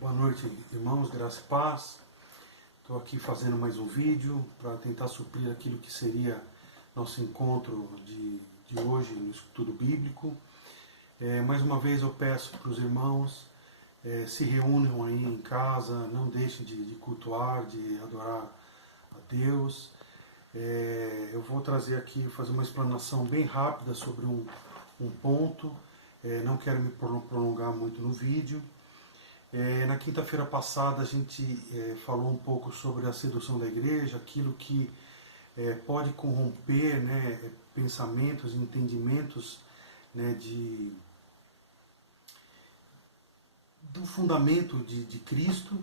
Boa noite, irmãos, graça e paz. Estou aqui fazendo mais um vídeo para tentar suprir aquilo que seria nosso encontro de hoje no estudo bíblico. Mais uma vez eu peço para os irmãos se reúnam aí em casa, não deixem de cultuar, de adorar a Deus. Eu vou trazer aqui, fazer uma explanação bem rápida sobre um ponto. Não quero me prolongar muito no vídeo. Na quinta-feira passada a gente falou um pouco sobre a sedução da igreja, aquilo que pode corromper, né, pensamentos, entendimentos, né, do fundamento de Cristo,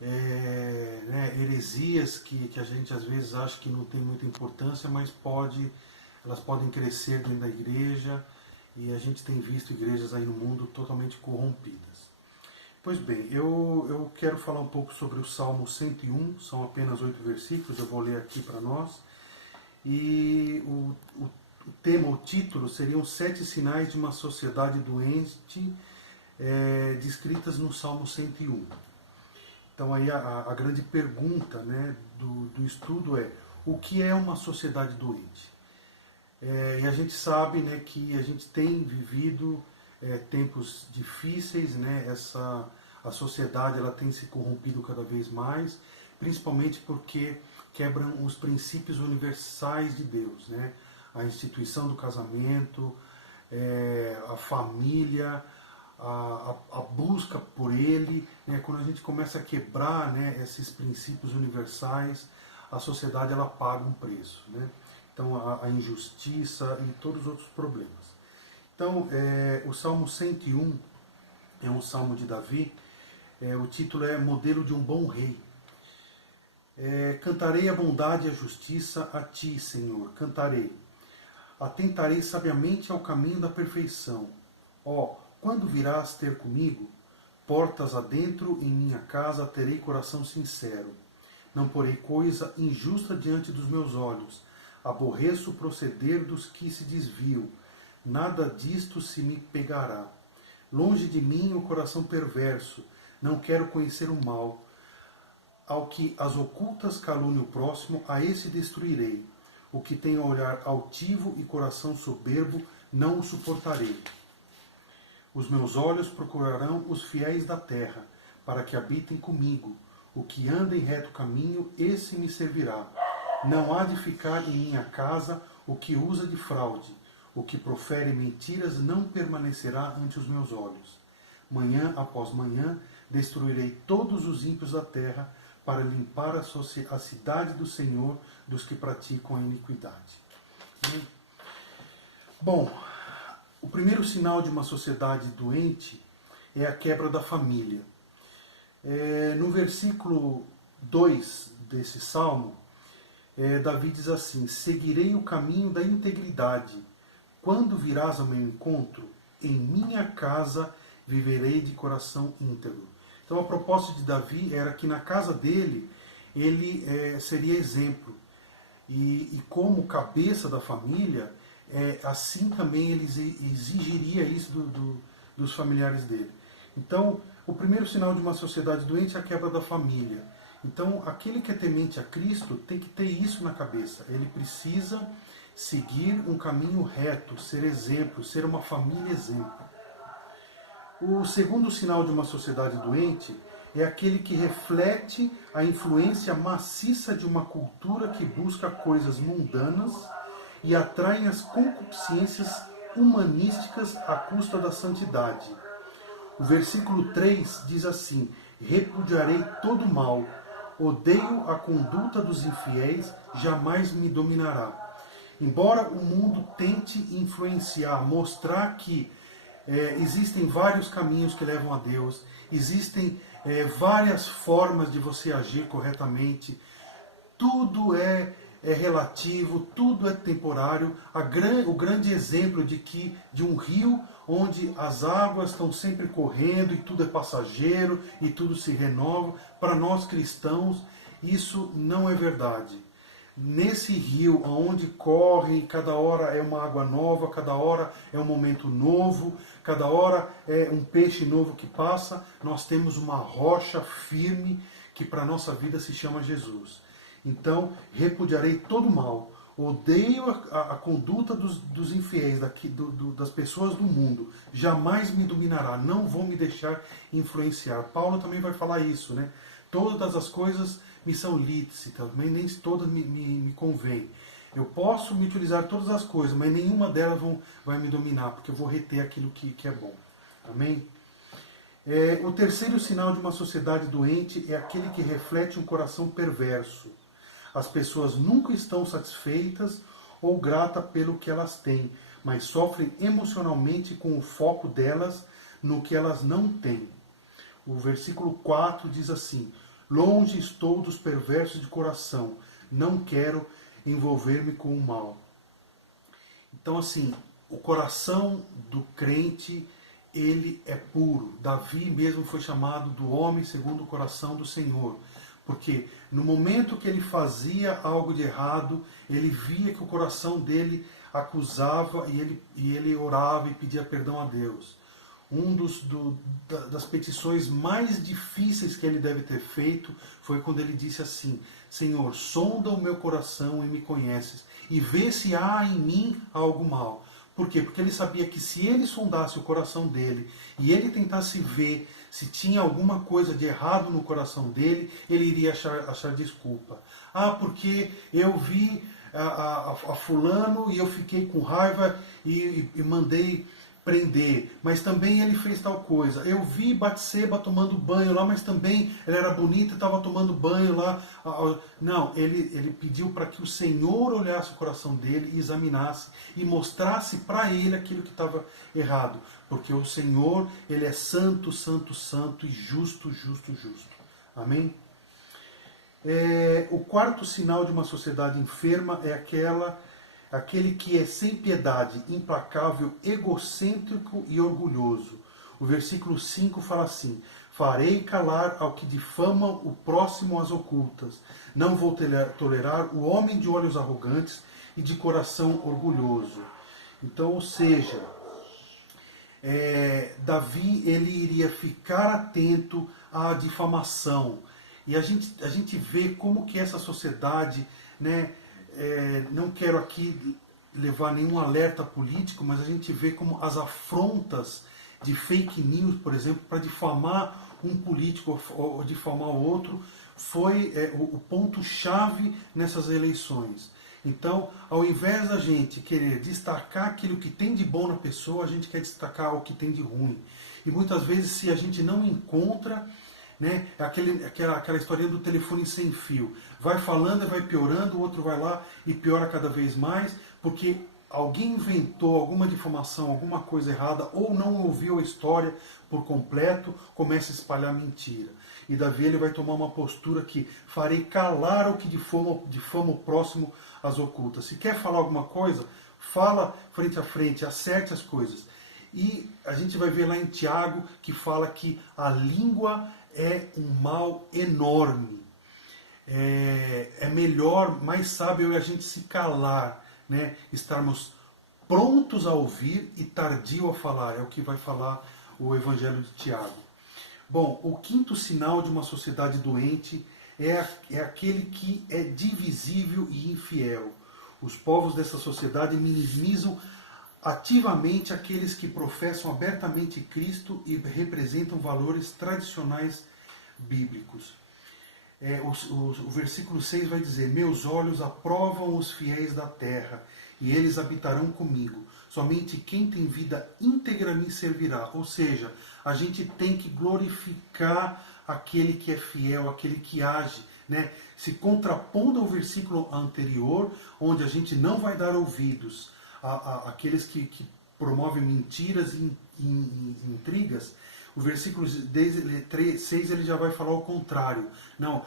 né, heresias que a gente às vezes acha que não tem muita importância, mas elas podem crescer dentro da igreja, e a gente tem visto igrejas aí no mundo totalmente corrompidas. Pois bem, eu quero falar um pouco sobre o Salmo 101, são apenas 8 versículos, eu vou ler aqui para nós. E o tema, o título, seriam 7 sinais de uma sociedade doente, descritas no Salmo 101. Então aí a grande pergunta, né, do estudo é: o que é uma sociedade doente? E a gente sabe, né, que a gente tem vivido tempos difíceis, né? A sociedade ela tem se corrompido cada vez mais, principalmente porque quebram os princípios universais de Deus, né? A instituição do casamento, a família, a busca por ele, né? Quando a gente começa a quebrar, né, esses princípios universais, a sociedade ela paga um preço, né? Então a injustiça e todos os outros problemas. Então, o Salmo 101 é um salmo de Davi, o título é Modelo de um Bom Rei. Cantarei a bondade e a justiça a ti, Senhor, cantarei. Atentarei sabiamente ao caminho da perfeição. Quando virás ter comigo? Portas adentro em minha casa terei coração sincero. Não porei coisa injusta diante dos meus olhos. Aborreço o proceder dos que se desviam. Nada disto se me pegará. Longe de mim o coração perverso, não quero conhecer o mal. Ao que as ocultas calúnia o próximo, a esse destruirei. O que tem olhar altivo e coração soberbo, não o suportarei. Os meus olhos procurarão os fiéis da terra, para que habitem comigo. O que anda em reto caminho, esse me servirá. Não há de ficar em minha casa o que usa de fraude. O que profere mentiras não permanecerá ante os meus olhos. Manhã após manhã destruirei todos os ímpios da terra, para limpar a cidade do Senhor dos que praticam a iniquidade. Bom, o primeiro sinal de uma sociedade doente é a quebra da família. No versículo 2 desse salmo, Davi diz assim: seguirei o caminho da integridade. Quando virás ao meu encontro, em minha casa viverei de coração íntegro. Então a proposta de Davi era que na casa dele, ele seria exemplo. E como cabeça da família, assim também ele exigiria isso dos familiares dele. Então, o primeiro sinal de uma sociedade doente é a quebra da família. Então, aquele que é temente a Cristo tem que ter isso na cabeça. Ele precisa seguir um caminho reto, ser exemplo, ser uma família exemplo. O segundo sinal de uma sociedade doente é aquele que reflete a influência maciça de uma cultura que busca coisas mundanas e atrai as concupiscências humanísticas à custa da santidade. O versículo 3 diz assim: repudiarei todo mal, odeio a conduta dos infiéis, jamais me dominará. Embora o mundo tente influenciar, mostrar que existem vários caminhos que levam a Deus, existem várias formas de você agir corretamente, tudo é relativo, tudo é temporário. O grande exemplo de um rio onde as águas estão sempre correndo e tudo é passageiro e tudo se renova, para nós cristãos isso não é verdade. nesse rio onde corre, cada hora é uma água nova, cada hora é um momento novo, cada hora é um peixe novo que passa, nós temos uma rocha firme que para a nossa vida se chama Jesus. Então, repudiarei todo mal, odeio a conduta dos infiéis, das pessoas do mundo, jamais me dominará, não vou me deixar influenciar. Paulo também vai falar isso, né? Todas as coisas me são lícitas, mas nem todas me convêm. Eu posso me utilizar todas as coisas, mas nenhuma delas vai me dominar, porque eu vou reter aquilo que é bom. Amém? O terceiro sinal de uma sociedade doente é aquele que reflete um coração perverso. As pessoas nunca estão satisfeitas ou gratas pelo que elas têm, mas sofrem emocionalmente com o foco delas no que elas não têm. O versículo 4 diz assim: longe estou dos perversos de coração, não quero envolver-me com o mal. Então, assim, o coração do crente, ele é puro. Davi mesmo foi chamado do homem segundo o coração do Senhor. Porque no momento que ele fazia algo de errado, ele via que o coração dele acusava e ele orava e pedia perdão a Deus. Das petições mais difíceis que ele deve ter feito foi quando ele disse assim: Senhor, sonda o meu coração e me conheces, e vê se há em mim algo mal. Por quê? Porque ele sabia que se ele sondasse o coração dele e ele tentasse ver se tinha alguma coisa de errado no coração dele, ele iria achar desculpa. Ah, porque eu vi a fulano e eu fiquei com raiva e mandei prender, mas também ele fez tal coisa. Eu vi Batseba tomando banho lá, mas também ela era bonita e estava tomando banho lá. Não, ele pediu para que o Senhor olhasse o coração dele e examinasse e mostrasse para ele aquilo que estava errado. Porque o Senhor, ele é santo, santo, santo e justo, justo, justo. Amém? O quarto sinal de uma sociedade enferma é aquele que é sem piedade, implacável, egocêntrico e orgulhoso. O versículo 5 fala assim: farei calar ao que difama o próximo às ocultas. Não vou tolerar o homem de olhos arrogantes e de coração orgulhoso. Então, ou seja, Davi ele iria ficar atento à difamação. E a gente vê como que essa sociedade, né, não quero aqui levar nenhum alerta político, mas a gente vê como as afrontas de fake news, por exemplo, para difamar um político ou difamar o outro, foi o ponto-chave nessas eleições. Então, ao invés da gente querer destacar aquilo que tem de bom na pessoa, a gente quer destacar o que tem de ruim. E muitas vezes, se a gente não encontra, né, aquela historinha do telefone sem fio, vai falando e vai piorando, o outro vai lá e piora cada vez mais, porque alguém inventou alguma difamação, alguma coisa errada, ou não ouviu a história por completo, começa a espalhar mentira. E Davi ele vai tomar uma postura que farei calar o que difama o próximo às ocultas. Se quer falar alguma coisa, fala frente a frente, acerte as coisas. E a gente vai ver lá em Tiago que fala que a língua é um mal enorme. É melhor, mais sábio é a gente se calar, né? Estarmos prontos a ouvir e tardio a falar. É o que vai falar o Evangelho de Tiago. Bom, o quinto sinal de uma sociedade doente é aquele que é divisível e infiel. Os povos dessa sociedade minimizam ativamente aqueles que professam abertamente Cristo e representam valores tradicionais bíblicos. O versículo 6 vai dizer: meus olhos aprovam os fiéis da terra, e eles habitarão comigo. Somente quem tem vida íntegra me servirá. Ou seja, a gente tem que glorificar aquele que é fiel, aquele que age, né? Se contrapondo ao versículo anterior, onde a gente não vai dar ouvidos àqueles que promovem mentiras e intrigas. O versículo 6 ele já vai falar o contrário. Não,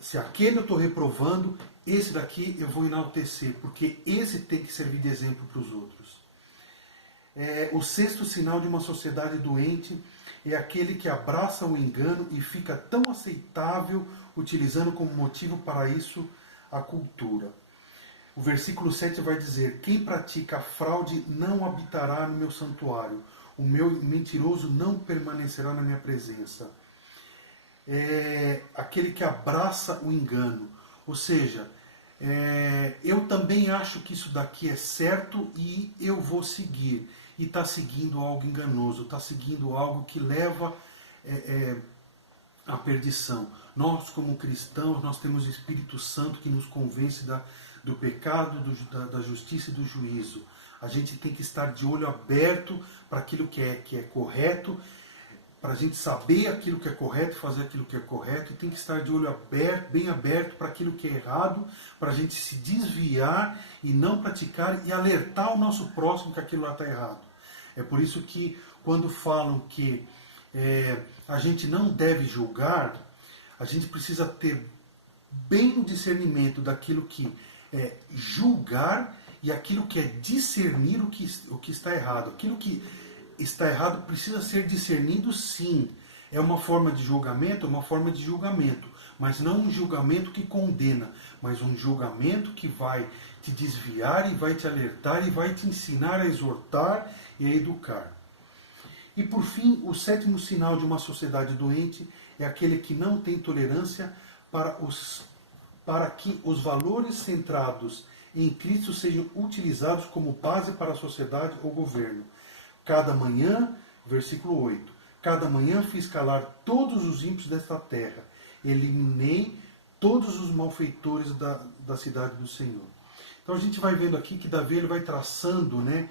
se aquele eu estou reprovando, esse daqui eu vou enaltecer, porque esse tem que servir de exemplo para os outros. O sexto sinal de uma sociedade doente é aquele que abraça o engano e fica tão aceitável, utilizando como motivo para isso a cultura. O versículo 7 vai dizer: quem pratica a fraude não habitará no meu santuário, o meu mentiroso não permanecerá na minha presença. É aquele que abraça o engano. Ou seja, eu também acho que isso daqui é certo e eu vou seguir. E está seguindo algo enganoso, está seguindo algo que leva à perdição. Nós, como cristãos, nós temos o Espírito Santo que nos convence do pecado, da justiça e do juízo. A gente tem que estar de olho aberto para aquilo que é correto, para a gente saber aquilo que é correto, fazer aquilo que é correto, e tem que estar de olho aberto, bem aberto para aquilo que é errado, para a gente se desviar e não praticar e alertar o nosso próximo que aquilo lá está errado. É por isso que quando falam que a gente não deve julgar, a gente precisa ter bem o discernimento daquilo que é julgar e aquilo que é discernir o que está errado. Aquilo que está errado precisa ser discernido, sim. É uma forma de julgamento, mas não um julgamento que condena, mas um julgamento que vai te desviar e vai te alertar e vai te ensinar a exortar e a educar. E por fim, o sétimo sinal de uma sociedade doente é aquele que não tem tolerância para que os valores centrados em Cristo sejam utilizados como base para a sociedade ou governo. Cada manhã, versículo 8, cada manhã fiz calar todos os ímpios desta terra, eliminei todos os malfeitores da cidade do Senhor. Então a gente vai vendo aqui que Davi ele vai traçando, né,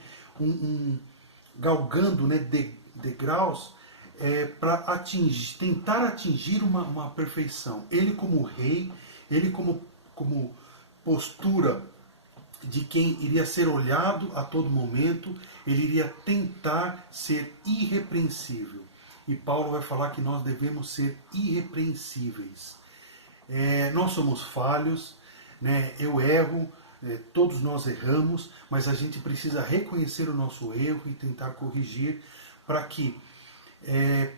galgando, né, degraus para tentar atingir uma perfeição. Ele como rei, ele como postura de quem iria ser olhado a todo momento, ele iria tentar ser irrepreensível. E Paulo vai falar que nós devemos ser irrepreensíveis. Nós somos falhos, né? Eu erro, todos nós erramos, mas a gente precisa reconhecer o nosso erro e tentar corrigir para que,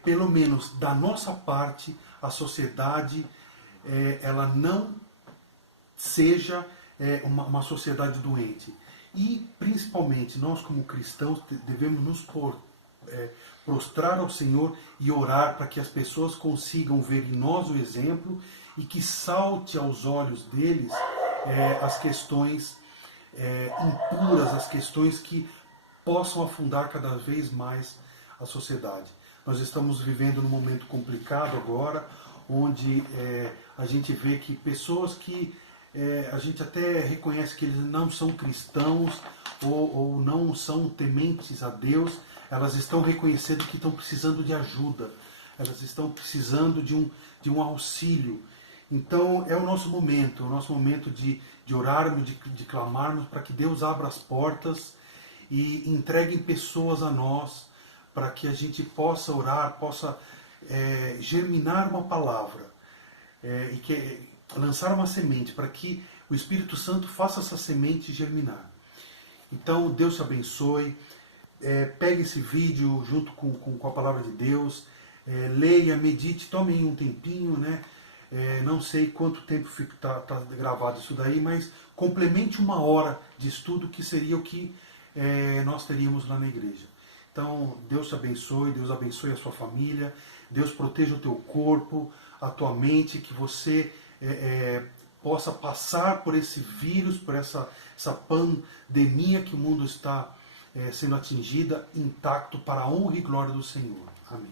pelo menos da nossa parte, a sociedade ela não seja uma sociedade doente. E, principalmente, nós como cristãos devemos nos prostrar ao Senhor e orar para que as pessoas consigam ver em nós o exemplo e que salte aos olhos deles as questões impuras, as questões que possam afundar cada vez mais a sociedade. Nós estamos vivendo num momento complicado agora, onde a gente vê que pessoas que a gente até reconhece que eles não são cristãos ou não são tementes a Deus, elas estão reconhecendo que estão precisando de ajuda, elas estão precisando de um auxílio. Então é o nosso momento de orarmos, de clamarmos para que Deus abra as portas e entregue pessoas a nós, para que a gente possa orar, possa germinar uma palavra e lançar uma semente, para que o Espírito Santo faça essa semente germinar. Então Deus te abençoe, pegue esse vídeo junto com a palavra de Deus, leia, medite, tome um tempinho, né? Não sei quanto tempo está gravado isso daí, mas complemente 1 hora de estudo, que seria o que nós teríamos lá na igreja. Então, Deus te abençoe, Deus abençoe a sua família, Deus proteja o teu corpo, a tua mente, que você possa passar por esse vírus, por essa pandemia que o mundo está sendo atingida, intacto, para a honra e glória do Senhor. Amém.